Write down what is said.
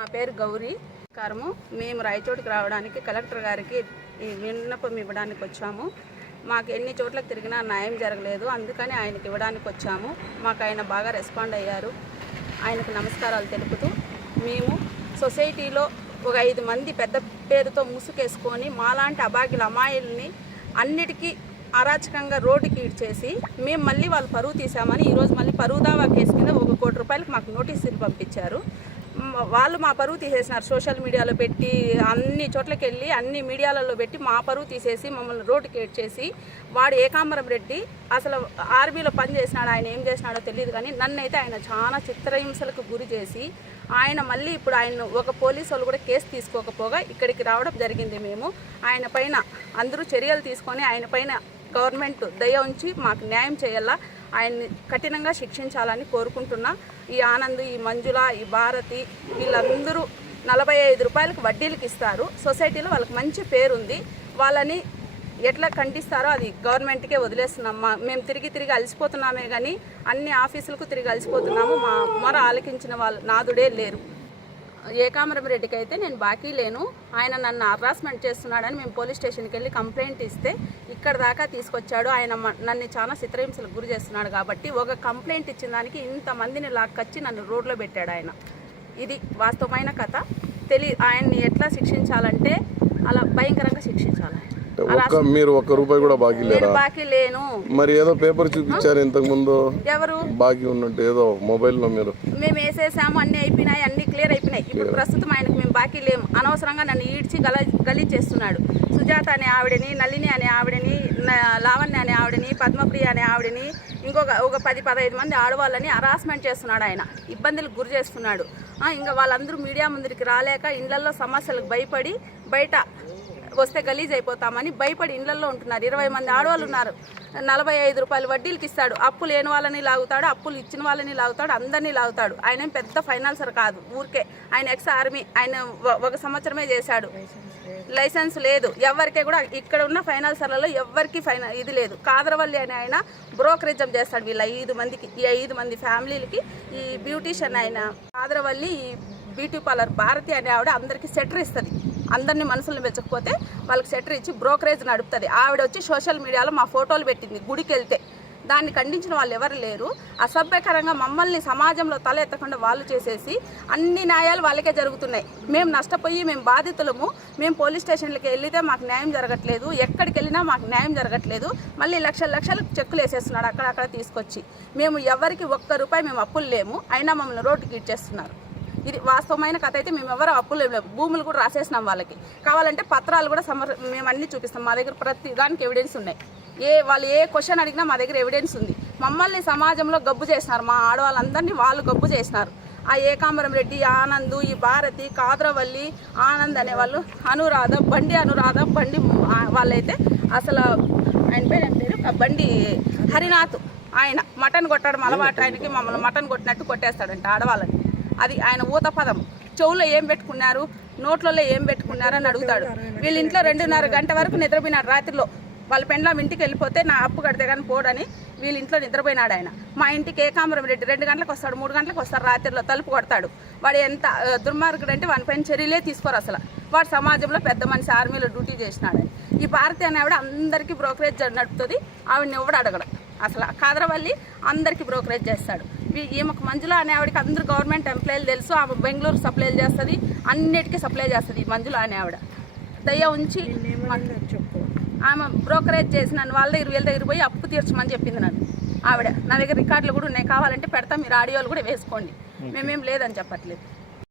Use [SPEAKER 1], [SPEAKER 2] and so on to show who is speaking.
[SPEAKER 1] నా పేరు గౌరీ. కారము మేము రాయచోటికి రావడానికి కలెక్టర్ గారికి విన్నపం ఇవ్వడానికి వచ్చాము. మాకు ఎన్ని చోట్ల తిరిగినా న్యాయం జరగలేదు. అందుకని ఆయనకి ఇవ్వడానికి వచ్చాము. మాకు ఆయన బాగా రెస్పాండ్ అయ్యారు. ఆయనకు నమస్కారాలు తెలుపుతూ మేము సొసైటీలో ఒక ఐదు మంది పెద్ద పేరుతో ముసుకేసుకొని మాలాంటి అభాగ్యుల అమ్మాయిల్ని అన్నిటికీ అరాచకంగా రోడ్డుకి ఈడ్చేసి మేము మళ్ళీ వాళ్ళు పరువు తీసామని ఈరోజు మళ్ళీ పరువు దావా కేసు కింద ఒక కోటి రూపాయలకు మాకు నోటీసులు పంపించారు. వాళ్ళు మా పరువు తీసేసినారు. సోషల్ మీడియాలో పెట్టి అన్ని చోట్లకి వెళ్ళి అన్ని మీడియాలలో పెట్టి మా పరువు తీసేసి మమ్మల్ని రోడ్డుకి ఏడ్చేసి వాడు ఏకాంబరం రెడ్డి అసలు ఆర్మీలో పని చేసినాడు ఆయన ఏం చేసినాడో తెలియదు కానీ నన్నైతే ఆయన చాలా చిత్రహింసలకు గురి చేసి ఆయన మళ్ళీ ఇప్పుడు ఆయన ఒక పోలీసు వాళ్ళు కూడా కేసు తీసుకోకపోగా ఇక్కడికి రావడం జరిగింది మేము. ఆయన పైన అందరూ చర్యలు తీసుకొని ఆయన పైన గవర్నమెంట్ దయ ఉంచి మాకు న్యాయం చేయాలా ఆయన్ని కఠినంగా శిక్షించాలని కోరుకుంటున్నా. ఈ ఆనంద్ ఈ మంజుల ఈ భారతి వీళ్ళందరూ నలభై ఐదు రూపాయలకు వడ్డీలకు ఇస్తారు. సొసైటీలో వాళ్ళకి మంచి పేరుంది. వాళ్ళని ఎట్లా ఖండిస్తారో అది గవర్నమెంట్కే వదిలేస్తున్నాం. మా మేము తిరిగి తిరిగి అలసిపోతున్నామే కానీ అన్ని ఆఫీసులకు తిరిగి అలసిపోతున్నాము. మా మొర ఆలకించిన వాళ్ళు నాదుడే లేరు. ఏకామరం రెడ్డికి అయితే నేను బాకీ లేను. ఆయన నన్ను హరాస్మెంట్ చేస్తున్నాడని మేము పోలీస్ స్టేషన్కి వెళ్ళి కంప్లైంట్ ఇస్తే ఇక్కడ దాకా తీసుకొచ్చాడు. ఆయన మ- నన్ను చాలా చిత్రహింసలకు గురి చేస్తున్నాడు కాబట్టి ఒక కంప్లైంట్ ఇచ్చిన దానికి ఇంతమందిని లాక్కొచ్చి నన్ను రోడ్లో పెట్టాడు ఆయన. ఇది వాస్తవమైన కథ. తెలి ఆయన్ని ఎట్లా శిక్షించాలంటే అలా భయంకరంగా శిక్షించాలి
[SPEAKER 2] ఒక్క మీరు ఒక్క రూపాయి కూడా బాకీ లేరా?
[SPEAKER 1] బాకీ లేను.
[SPEAKER 2] మరి ఏదో పేపర్ చూపించారు ఇంతకు ముందు?
[SPEAKER 1] ఎవరు?
[SPEAKER 2] బాకీ ఉన్నట్టు ఏదో మొబైల్లో మీరు.
[SPEAKER 1] మేము వేసేసాము అన్ని అయిపోయినాయి అన్ని క్లియర్ అయిపోయినాయి. ఇప్పుడు ప్రస్తుతం ఆయనకు మేము బాకీ లేము. అనవసరంగా నన్ను ఈడ్చి గల గలీ చేస్తున్నాడు. సుజాత అనే ఆవిడని నళిని అనే ఆవిడని లావణ్య అనే ఆవిడని పద్మప్రియ అనే ఆవిడని ఇంకొక ఒక పది పదహైదు మంది ఆడవాళ్ళని హరాస్మెంట్ చేస్తున్నాడు ఆయన. ఇబ్బందులకు గురి చేస్తున్నాడు. ఇంకా వాళ్ళందరూ మీడియా ముందరికి రాలేక ఇళ్ళలో సమస్యలకు భయపడి బయట వస్తే గలీజ్ అయిపోతామని భయపడి ఇళ్ళలో ఉంటున్నారు. ఇరవై మంది ఆడవాళ్ళు ఉన్నారు. నలభై ఐదు రూపాయలు వడ్డీలకి ఇస్తాడు. అప్పు లేని వాళ్ళని లాగుతాడు అప్పులు ఇచ్చిన వాళ్ళని లాగుతాడు అందరినీ లాగుతాడు. ఆయన పెద్ద ఫైనాన్సర్ కాదు ఊరికే. ఆయన ఎక్స్ ఆర్మీ ఆయన ఒక సంవత్సరమే చేశాడు. లైసెన్స్ లేదు. ఎవరికి కూడా ఇక్కడ ఉన్న ఫైనాన్సర్లలో ఎవరికి ఫైనా ఇది లేదు. కాదరవల్లి అని ఆయన బ్రోకరేజం చేస్తాడు వీళ్ళ ఐదు మందికి ఈ ఐదు మంది ఫ్యామిలీలకి. ఈ బ్యూటీషియన్ ఆయన కాదరవల్లి ఈ బ్యూటీ పార్లర్ భారతి అనే ఆవిడ అందరికీ సెటర్ ఇస్తుంది. అందరినీ మనసులు మెచ్చకపోతే వాళ్ళకి సెటర్ ఇచ్చి బ్రోకరేజ్ నడుపుతుంది. ఆవిడ వచ్చి సోషల్ మీడియాలో మా ఫోటోలు పెట్టింది గుడికి వెళ్తే దాన్ని ఖండించిన వాళ్ళు ఎవరు లేరు. అసభ్యకరంగా మమ్మల్ని సమాజంలో తల ఎత్తకుండా వాళ్ళు చేసేసి అన్ని న్యాయాలు వాళ్ళకే జరుగుతున్నాయి. మేము నష్టపోయి మేము బాధితులము. మేము పోలీస్ స్టేషన్లకి వెళ్తే మాకు న్యాయం జరగట్లేదు. ఎక్కడికి వెళ్ళినా మాకు న్యాయం జరగట్లేదు. మళ్ళీ లక్షల లక్షలు చెక్కులు వేసేస్తున్నాడు అక్కడక్కడ తీసుకొచ్చి. మేము ఎవరికి ఒక్క రూపాయి మేము అప్పులు లేము. అయినా మమ్మల్ని రోడ్డుకి ఇచ్చేస్తున్నారు. ఇది వాస్తవమైన కథ అయితే మేము ఎవరు అప్పులు లేవు భూములు కూడా రాసేసినాం వాళ్ళకి. కావాలంటే పత్రాలు కూడా సమర్ మేము అన్ని చూపిస్తాం. మా దగ్గర ప్రతి దానికి ఎవిడెన్స్ ఉన్నాయి. ఏ వాళ్ళు ఏ క్వశ్చన్ అడిగినా మా దగ్గర ఎవిడెన్స్ ఉంది. మమ్మల్ని సమాజంలో గబ్బు చేసినారు. మా ఆడవాళ్ళందరినీ వాళ్ళు గబ్బు చేసినారు. ఆ ఏకాంబరం రెడ్డి ఆనంద్ ఈ భారతి కాద్రవల్లి ఆనంద్ అనేవాళ్ళు అనురాధ బండి అనురాధ బండి వాళ్ళైతే అసలు ఆయన పేరు ఏం పేరు? బండి హరినాథ్. ఆయన మటన్ కొట్టడం అలవాటు ఆయనకి మమ్మల్ని మటన్ కొట్టినట్టు కొట్టేస్తాడంట ఆడవాళ్ళని. అది ఆయన ఊత పదం. చెవులో ఏం పెట్టుకున్నారు? నోట్లలో ఏం పెట్టుకున్నారు అని అడుగుతాడు. వీళ్ళ ఇంట్లో రెండున్నర గంట వరకు నిద్రపోయినాడు. రాత్రిలో వాళ్ళ పెండ్లం ఇంటికి వెళ్ళిపోతే నా అప్పు కడితే కానీ పోడని వీళ్ళ ఇంట్లో నిద్రపోయినాడు ఆయన. మా ఇంటికి ఏకాంబరం రెడ్డి రెండు గంటలకు వస్తాడు మూడు గంటలకు వస్తాడు రాత్రిలో తలుపు కొడతాడు. వాడు ఎంత దుర్మార్గుడు అంటే వాని పైన చర్యలే తీసుకోరు అసలు. వాడు సమాజంలో పెద్ద మనిషి ఆర్మీలో డ్యూటీ చేసినాడు. ఈ భారతి అనే ఆవిడ అందరికీ బ్రోకరేజ్ నడుపుతుంది. ఆవిడని ఎవడు అడగడం. అసలు కాదరవల్లి అందరికీ బ్రోకరేజ్ చేస్తాడు. ఈమెకు మంజుల అనే ఆవిడకి అందరు గవర్నమెంట్ ఎంప్లాయీలు తెలుసు. ఆమె బెంగళూరు సప్లై చేస్తుంది. అన్నిటికీ సప్లై చేస్తుంది ఈ మంజుల అనే ఆవిడ. దయ ఉంచి ఆమె బ్రోకరేజ్ చేసి నన్ను వాళ్ళ దగ్గర వీళ్ళ దగ్గర పోయి అప్పు తీర్చమని చెప్పింది నన్ను. ఆవిడ నా దగ్గర రికార్డులు కూడా ఉన్నాయి. కావాలంటే పెడతాం. మీరు ఆడియోలు కూడా వేసుకోండి. మేమేం లేదని చెప్పట్లేదు.